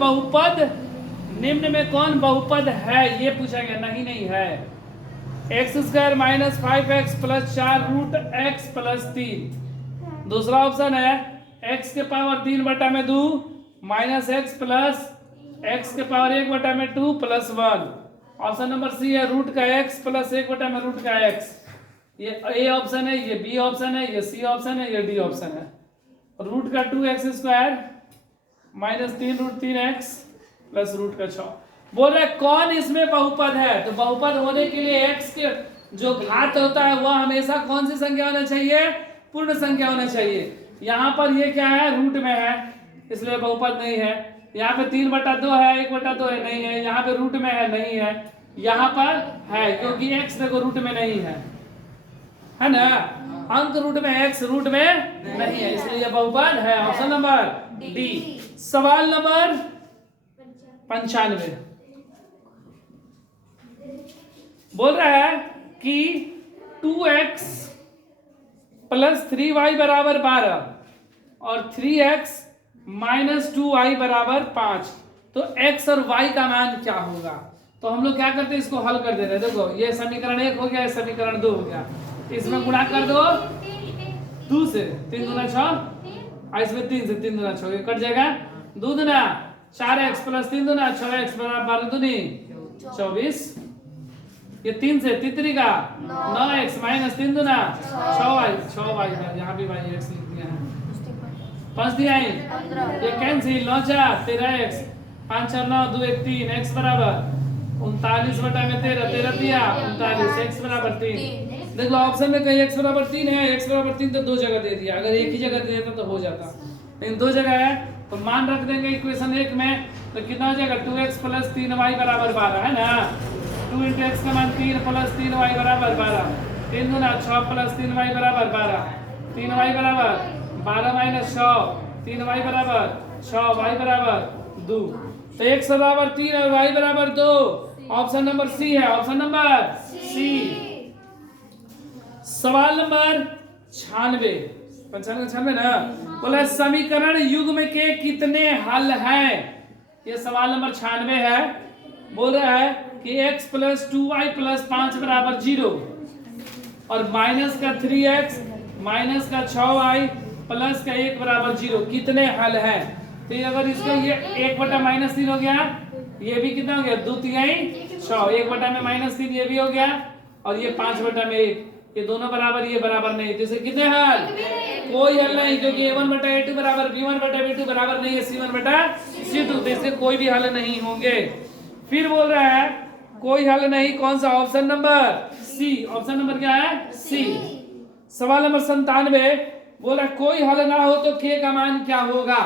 बहुपद है, ये पूछा गया। नहीं है। X square minus 5x plus 4 root x plus 3। दूसरा ऑप्शन है x के power 3/2 minus x plus x के power 1/2 plus 1। Option number C है रूट का x प्लस 1/रूट का x। ये ए ऑप्शन है, ये बी ऑप्शन है, ये सी ऑप्शन है, ये डी ऑप्शन है। रूट का 2x square minus 3 root 3x plus root का 6। बोल रहे कौन इसमें बहुपद है, तो बहुपद होने के लिए x के जो घात होता है वह हमेशा कौन सी संख्या होना चाहिए, पूर्ण संख्या होना चाहिए। यहाँ पर ये क्या है, रूट में है, इसलिए बहुपद नहीं है। यहाँ पे 3/2 है, 1/2 है, नहीं है। यहाँ पे रूट में है, नहीं है। यहाँ पर है क्योंकि x देखो रूट में नहीं है ना, अंक रूट में, x रूट में नहीं है, इसलिए बहुपद है। Option number D. सवाल नंबर 95 बोल रहा है कि 2x प्लस 3y बराबर 12 और 3x माइनस 2y बराबर 5, तो x और y का मान क्या होगा। तो हम लोग क्या करते हैं, इसको हल कर दे रहे हैं। देखो ये समीकरण 1 हो गया, समीकरण 2 हो गया, इसमें गुणा कर दो 2 से, 3 दूना 6, इसमें 3 से 3 दूना 6, ये कट जाएगा। 2 दूना 4x प्लस 3 दूना 6x बराबर 12 दूनी 24, ये 3 से 3 का 9x माइनस 3 दूना 6y, यहाँ भी y x लिख दिया है, 5 दिया है, ये कैंसिल 9 4 13x, 5 4 9 2 1 3, x बराबर 39/13, 13 दिया 39, x बराबर 3। देखो ऑप्शन में कहीं x बराबर 3 है, x बराबर 3 तो 2 जगह दे दिया, अगर एक ही जगह दे देता तो हो जाता, लेकिन 2 जगह है तो मान रख देंगे इक्वेशन 1 में, तो कितना हो जाएगा 2x प्लस 3y बराबर 12 है ना। 2 × x का मान 3 प्लस 3y बराबर 12, 3 गुना 6 प्लस 3y बराबर 12, 3y बराबर 12 माइनस 6, 3y बराबर 6y बराबर 2। तो x बराबर 3 और y बराबर 2। ऑप्शन नंबर सी है, ऑप्शन नंबर सी। सवाल नंबर 96, 95 ना। बोला समीकरण युग्म के कितने हल हैं? ये सवाल नंबर 96 है। बोल रहा है कि x प्लस 2y प्लस 5 बराबर 0 और माइनस का 3x माइनस का 6y प्लस का 1 बराबर 0 कितने हल हैं? तो अगर इसका ये 1/-3 हो गया, ये भी कितना हो गया 2/3 6, 1/में -3 ये भी हो गया, और ये 5/1 ये दोनों बराबर, ये बराबर नहीं, जैसे कितने हल? कोई हल नहीं, क्योंकि a1/a2 बराबर b1/b2 बराबर नहीं है c1/c2, तो इससे कोई भी हल नहीं होंगे। फिर बोल रहा है कोई हल नहीं, कौन सा? Option number C. Option number क्या है? सी। सवाल नंबर 97 बोल रहा है कोई हल ना हो तो k का मान क्या होगा?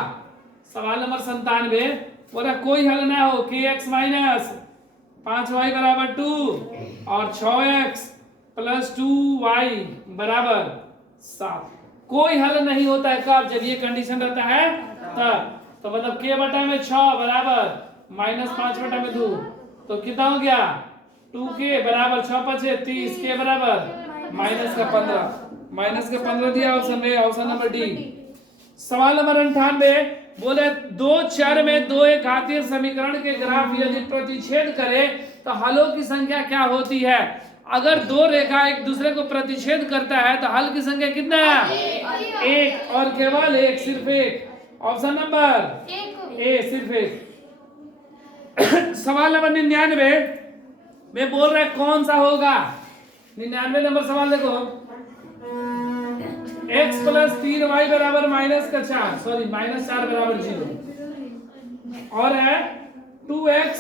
सवाल नंबर 97 बोल रहा है कोई हल ना हो, kx माइनस 5y बराबर 2 और 6x प्लस 2y बराबर 7। कोई हल नहीं होता है कब? जब ये कंडीशन रहता है तब। तो मतलब k/6 बराबर -5/2, तो कितना हो गया 2k बराबर 6×5 30, k बराबर -15 दिया ऑप्शन में, ऑप्शन नंबर डी। सवाल नंबर 98 बोले दो चर में दो एक घातीय समीकरण के ग्राफ यदि प्रतिच्छेद करे तो हलों की संख्या क्या होती है? अगर दो रेखा एक दूसरे को प्रतिच्छेद करता है तो हल की संख्या कितना है? एक, और केवल एक, सिर्फ एक। ऑप्शन नंबर ए, सिर्फ एक। सवाल नंबर 99 में बोल रहा है कौन सा होगा? 99 नंबर सवाल देखो, x प्लस 3y बराबर -4, सॉरी -4 बराबर 0, और है 2x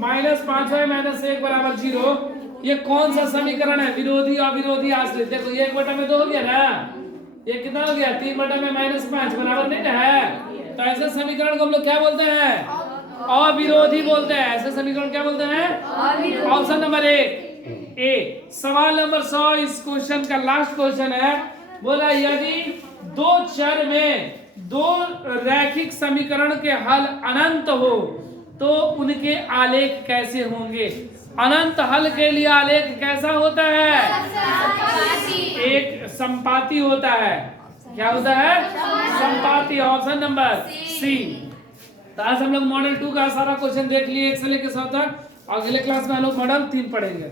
माइनस 5y माइनस 1 बराबर 0। ये कौन सा समीकरण है? विरोधी अविरोधी आश्रित। देखो ये 1/2 हो गया ना, ये कितना हो गया 3/में -5 बराबर नहीं ना है। तो ऐसे समीकरण को हम लोग क्या बोलते हैं? अविरोधी बोलते हैं। ऐसे समीकरण क्या बोलते हैं? Option number A. सवाल नंबर 100 इस क्वेश्चन का लास्ट क्वेश्चन है। बोला यदि दो चर में दो रैखिक समीकरण के हल अनंत हो तो उनके आलेख कैसे होंगे? अनंत हल के लिए आलेख कैसा होता है? एक संपाती होता है। क्या होता है? संपाती। Option number C. तो आज हम लोग मॉडल 2 का सारा क्वेश्चन देख लिए 1 से लेकर 7 तक। अगले क्लास में हम लोग मॉडल 3 पढ़ेंगे।